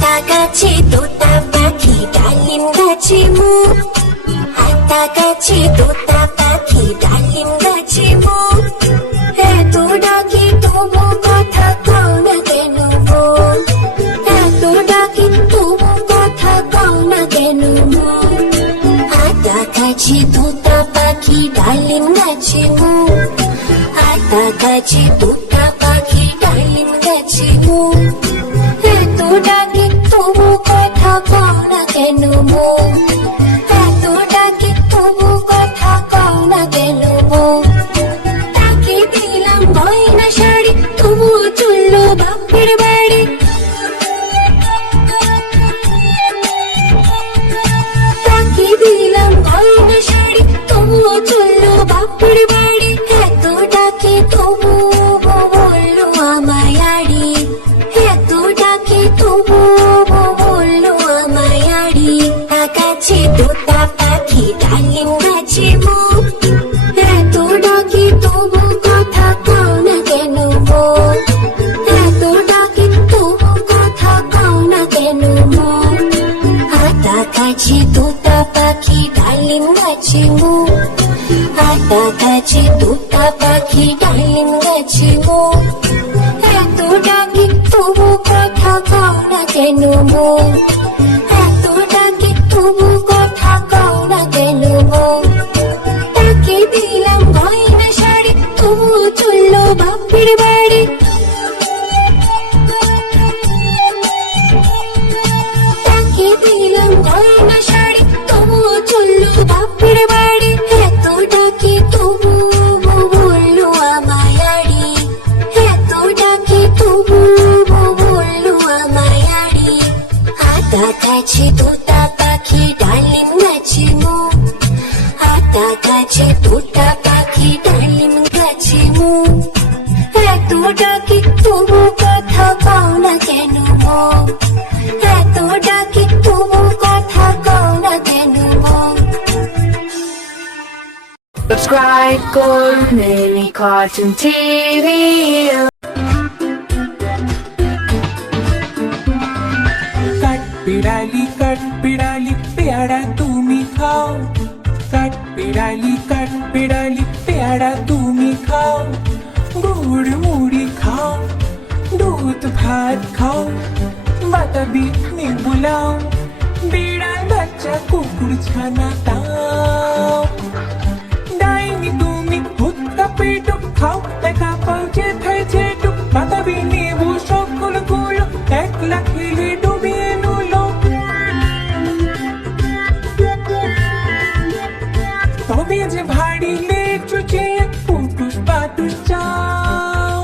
আতা গাছে তোতা পাখি ডালিম গাছে মুখ, আতা গাছে তোতা পাখি ডালিম গাছে মুখ, এত ডাকি তবু কথা কও না কেন মন, এত ডাকি তবু কথা কও না কেন মন। আতা গাছে তোতা পাখি ডালিম গাছে মুখ, আতা গাছে তোতা পাখি ডালিম গাছে মুখ, এত ডাকি তবু কথা কও না কেন মন, এত ডাকি তবু কথা কও না কেন মন। তাকে দিলাম গয়না শাড়ি তবুও চললো বাপের বাড়ি, তাকে দিলাম গয়না শাড়ি তবুও চললো বাপের বাড়ি, এত ডাকে তবু বললো আমায় আড়ি, এত ডাকে তবু বললো আমায় আড়ি। আকাছে তোতা পাখি ডালিম গাছে মুখ, এত ডাকে তবু কথা কও না কেন মন, এত ডাকে তবু কথা কও না কেন মন। আতা গাছে তোতা পাখি ডালিম গাছে মুখ, আতা গাছে তোতা পাখি ডালিম গাছে মুখ, এত ডাকি তবু কথা কও না কেন মন, এত ডাকি তবু কথা কও না কেন মন। তাকে দিলাম গয়না শাড়ি তবুও চললো বাপের বাড়ি, তাকে দিলাম গয়না শাড়ি তবুও চললো বাপের বাড়ি, এত ডাকি তবু বললো আমায় আড়ি, এত ডাকি তবু বললো আমায় আড়ি। আতা গাছে তোতা পাখি ডালিম গাছে মুখ, আতা গাছে তোতা পাখি ডালিম গাছে মুখ, এত ডাকি তবু কথা কও না কেন মন, এত ডাকি তবু কথা কও না কেন মন। Subscribe Golden Cartoon TV. কাঠবিড়ালি কাঠবিড়ালি পেয়ারা তুমি খাও, কাঠবিড়ালি পেয়ারা তুমি খাও, গুড় মুড়ি খাও, দুধ ভাত খাও, বাতাবি নিবু লাও, বিড়াল বাচ্চা কুকুর ছানা তাও। ডাইনি তুমি ভুট্টা পেটুক খাও, দেখা পাও যেথায় যেটুক, বাতাবি নেবু সকল গুলো একলা খেলে ডুবিয়ে নুলো। তবে যে ভারী লেচু চেয়ে পুটুস পাটুস চাও।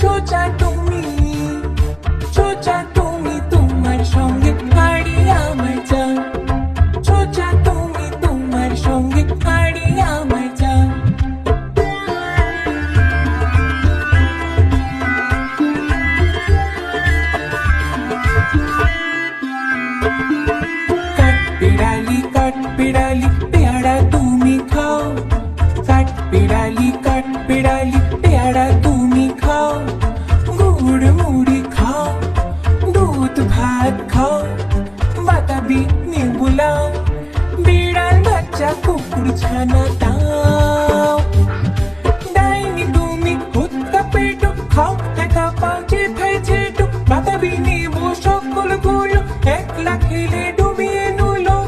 সোজা তুমি তোমার সঙ্গে হাড়ি আমার চাও, সোজা তুমি তোমার সঙ্গে হাড়ি আমার চাও। কাঠবিড়ালি পেয়ারা তুমি খাও, কাঠবিড়ালি পেয়ারা তুমি খাও, গুড় মুড়ি খাও, দুধ ভাত খাও, বাতাবি নেবু লাও, বিড়াল বাচ্চা কুকুর ছানা তাও। ডাইনি তুমি ভুট্টা পেটুক খাও, দেখা পাও যেথায় যেটুক, বাতাবি নেবু সকল গুলো একলা খেলে ডুবিয়ে নুলো।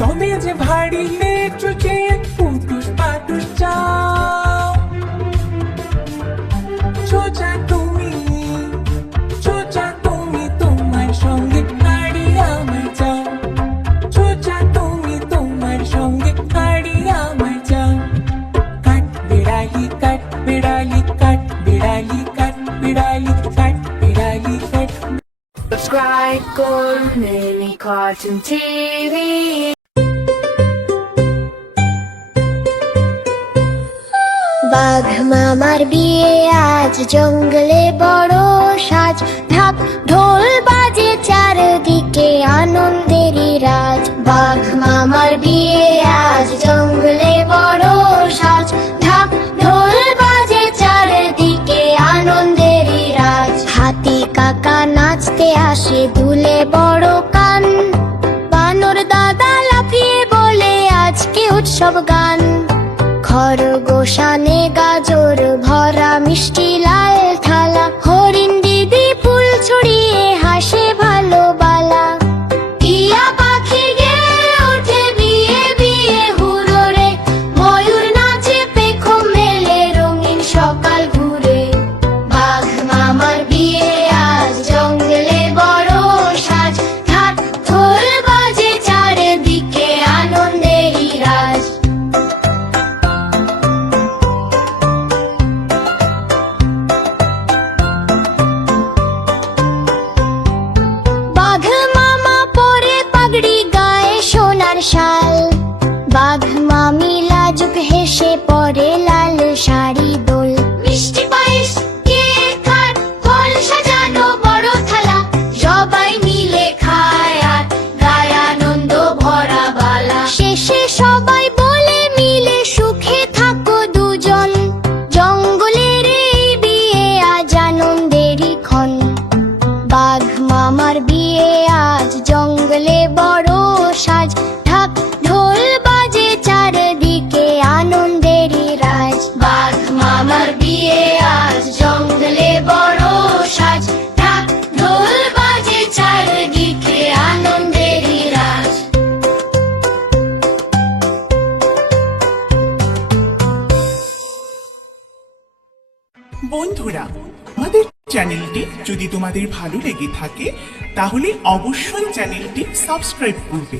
তবে যে ভারী লেচু চেয়ে পুটুস পাটুস চাও। সোজা তুমি তোমার সঙ্গে হাড়ি আমার চাও, সোজা তুমি তোমার সঙ্গে হাড়ি আমার চাও। কাঠবিড়ালি Subscribe Golden Cartoon TV. বাঘ মামার বিয়ে আজ, জঙ্গলে বড় সাজ, ঢাক ঢোল বাজে চারদিকে আনন্দেরই রাজ। বাঘ মামার বিয়ে আজ, জঙ্গলে বড় সাজ, ঢাক ঢোল বাজে চারদিকে সব গান খরগোশানে গাজর ভরা মিষ্টি লাল থালা হরিণ দিদি ফুল ছড়িয়ে হাসে ভালো বালা টিয়া পাখি গেয়ে ওঠে বিয়ে বিয়ে হুড়ো রে ময়ূর নাচে পেখম মেলে রঙিন সকাল ঘুরে বাঘ মামার বিয়ে আজ জঙ্গলে বড় সাজ ঢাক ঢোল বাজে চারিদিকে আনন্দেরই রাজ বাঘ মামা পরে পাগড়ি গায়ে সোনার শাল বাঘ মামি লাজুক হেসে পরে লাল শাড়ি দোল মিষ্টি পায়েস কেক খাট ফল সাজানো বড় থালা সবাই মিলে খায় আর গায় আনন্দ ভরা বালা শেষে সবাই বলে মিলে সুখে থাকো দুজন জঙ্গলের এই বিয়ে আজ আনন্দেরই ক্ষণ বাঘ মামার বিয়ে আজ জঙ্গলে বড় সাজ ঢাক ঢোল বাজে চারিদিকে আনন্দেরই রাজ বাঘ মামার বিয়ে আজ জঙ্গলে বড় সাজ ঢাক ঢোল বাজে চারিদিকে আনন্দেরই রাজ বন্ধুরা, আমাদের চ্যানেলটি যদি তোমাদের ভালো লেগে থাকে তাহলে অবশ্যই চ্যানেলটি সাবস্ক্রাইব করবে।